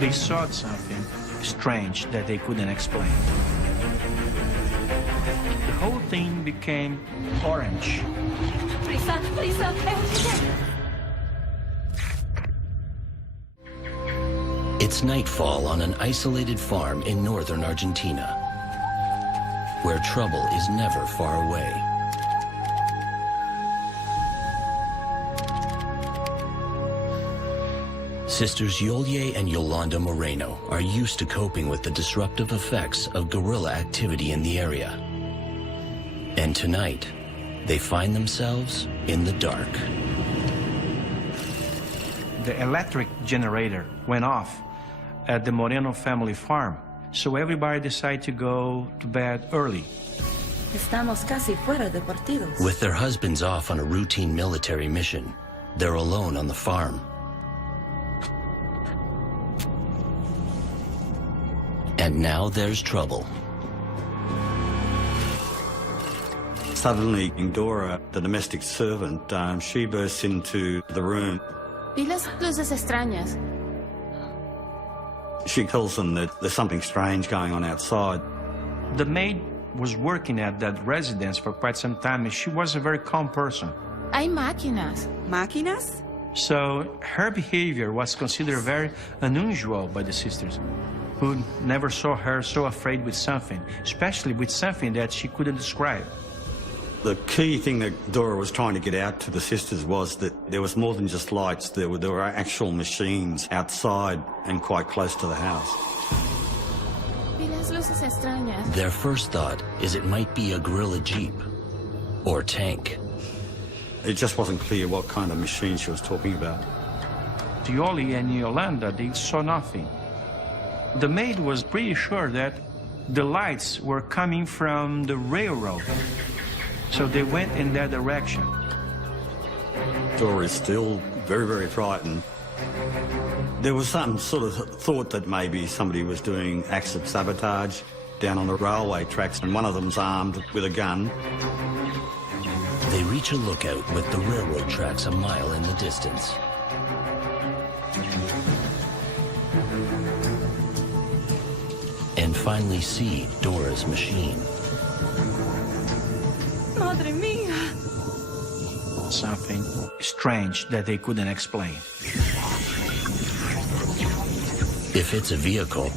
They saw something strange that they couldn't explain. The whole thing became orange. Lisa, It's nightfall on an isolated farm in northern Argentina, where trouble is never far away. Sisters Yolye and Yolanda Moreno are used to coping with the disruptive effects of guerrilla activity in the area. And tonight, they find themselves in the dark. The electric generator went off at the Moreno family farm, so everybody decided to go to bed early. Estamos casi fuera de partidos. With their husbands off on a routine military mission, they're alone on the farm. And now there's trouble. Suddenly, Dora, the domestic servant, she bursts into the room. Vi las luces extrañas. She tells them that there's something strange going on outside. The maid was working at that residence for quite some time, and she was a very calm person. Hay máquinas. ¿Máquinas? So her behavior was considered very unusual by the sisters, who never saw her so afraid with something, especially with something that she couldn't describe. The key thing that Dora was trying to get out to the sisters was that there was more than just lights. There were actual machines outside and quite close to the house. Vi las luces extrañas. Their first thought is it might be a guerrilla jeep or tank. It just wasn't clear what kind of machine she was talking about. Yoli and Yolanda, they saw nothing. The maid was pretty sure that the lights were coming from the railroad, so they went in that direction. Dora is still very, very frightened. There was some sort of thought that maybe somebody was doing acts of sabotage down on the railway tracks, and one of them's armed with a gun. They reach a lookout with the railroad tracks a mile in the distance. And finally see Dora's machine. Madre mía. Something strange that they couldn't explain. If it's a vehicle,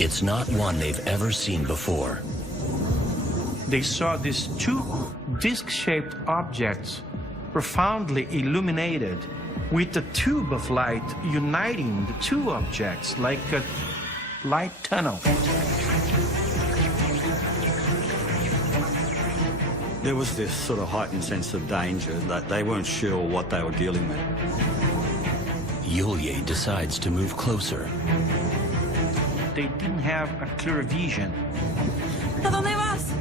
it's not one they've ever seen before. They saw these two disc-shaped objects profoundly illuminated with a tube of light uniting the two objects like a light tunnel. There was this sort of heightened sense of danger that they weren't sure what they were dealing with. Yolye decides to move closer. They didn't have a clear vision. ¿A dónde vas?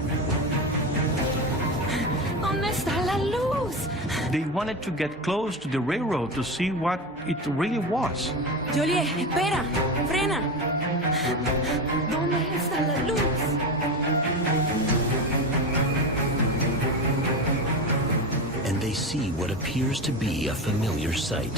¿Dónde está la luz? They wanted to get close to the railroad to see what it really was. Yolye, espera, frena. ¿Dónde está la luz? And they see what appears to be a familiar sight.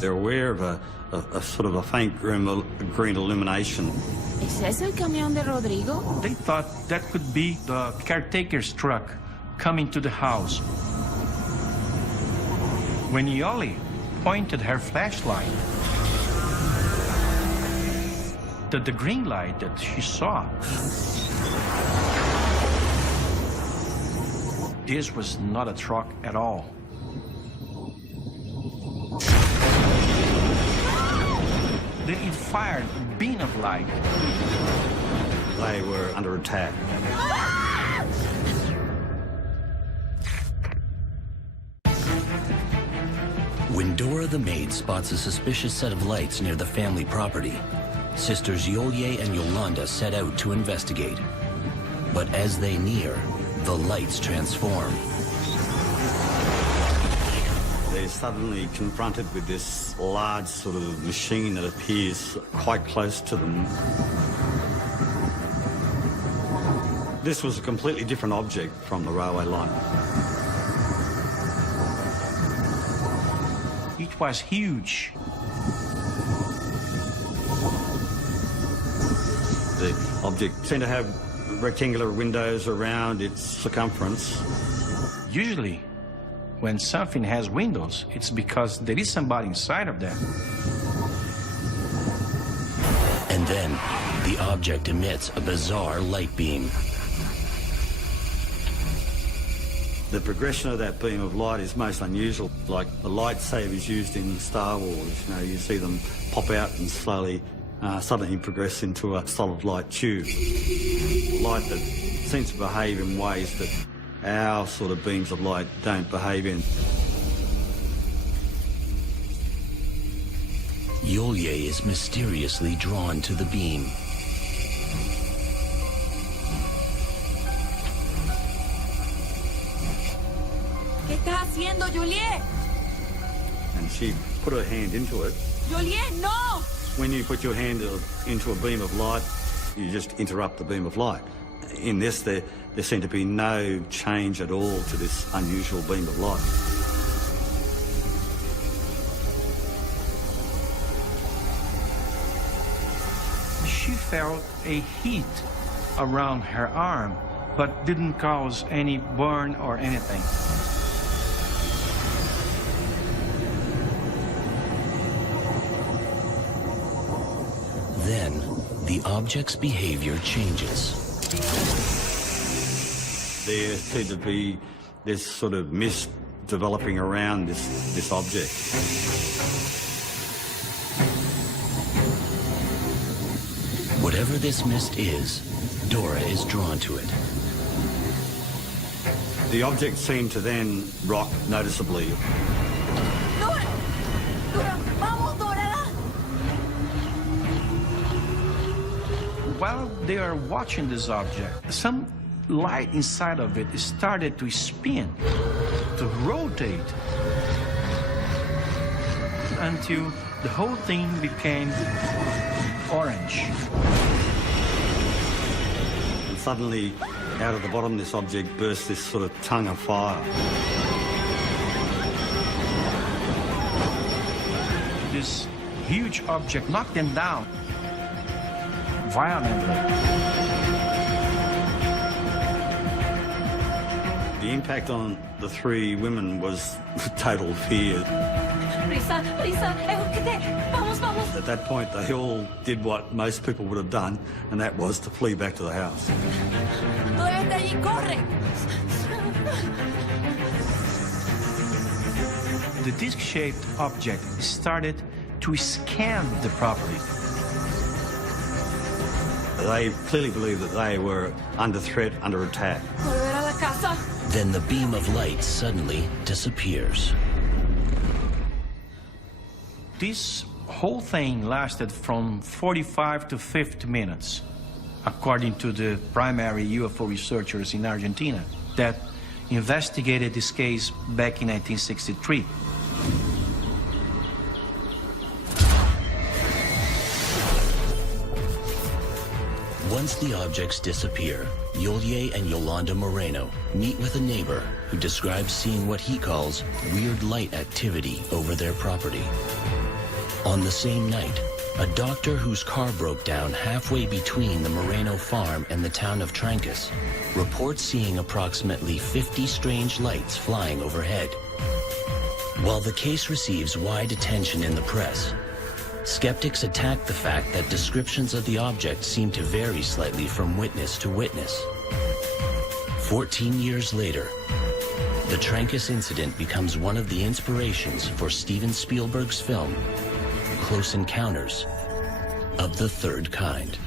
They're aware of a sort of a faint green illumination. ¿Es ese el camión de Rodrigo? They thought that could be the caretaker's truck coming to the house. When Yoli pointed her flashlight, the green light that she saw, this was not a truck at all. Then it fired a beam of light. They were under attack. When Dora the maid spots a suspicious set of lights near the family property, sisters Yolye and Yolanda set out to investigate. But as they near, the lights transform. They're suddenly confronted with this large sort of machine that appears quite close to them. This was a completely different object from the railway line. was huge. The object seemed to have rectangular windows around its circumference. Usually, when something has windows, it's because there is somebody inside of them. And then, the object emits a bizarre light beam. The progression of that beam of light is most unusual, like the lightsabers used in Star Wars. You know, you see them pop out and slowly, suddenly progress into a solid light tube. Light that seems to behave in ways that our sort of beams of light don't behave in. Yolye is mysteriously drawn to the beam. ¿Qué estás haciendo, Juliet? And she put her hand into it. Juliet, no! When you put your hand into a beam of light, you just interrupt the beam of light. In this, there seemed to be no change at all to this unusual beam of light. She felt a heat around her arm, but didn't cause any burn or anything. Then, the object's behavior changes. There seemed to be this sort of mist developing around this object. Whatever this mist is, Dora is drawn to it. The object seemed to then rock noticeably. Dora! Dora, vamos, Dora! While they are watching this object, some light inside of it started to spin, to rotate, until the whole thing became orange. And suddenly, out of the bottom of this object burst this sort of tongue of fire. This huge object knocked them down violently. The impact on the three women was total fear. Risa, Risa, vamos, vamos. At that point, they all did what most people would have done, and that was to flee back to the house. Dora está allí, corre. The disc-shaped object started to scan the property. They clearly believed that they were under threat, under attack. Volver a la casa. Then the beam of light suddenly disappears. This whole thing lasted from 45 to 50 minutes, according to the primary UFO researchers in Argentina that investigated this case back in 1963. Once the objects disappear, Yolye and Yolanda Moreno meet with a neighbor who describes seeing what he calls weird light activity over their property. On the same night, a doctor whose car broke down halfway between the Moreno farm and the town of Trancas reports seeing approximately 50 strange lights flying overhead. While the case receives wide attention in the press, skeptics attack the fact that descriptions of the object seem to vary slightly from witness to witness. 14 years later, the Trancas incident becomes one of the inspirations for Steven Spielberg's film, Close Encounters of the Third Kind.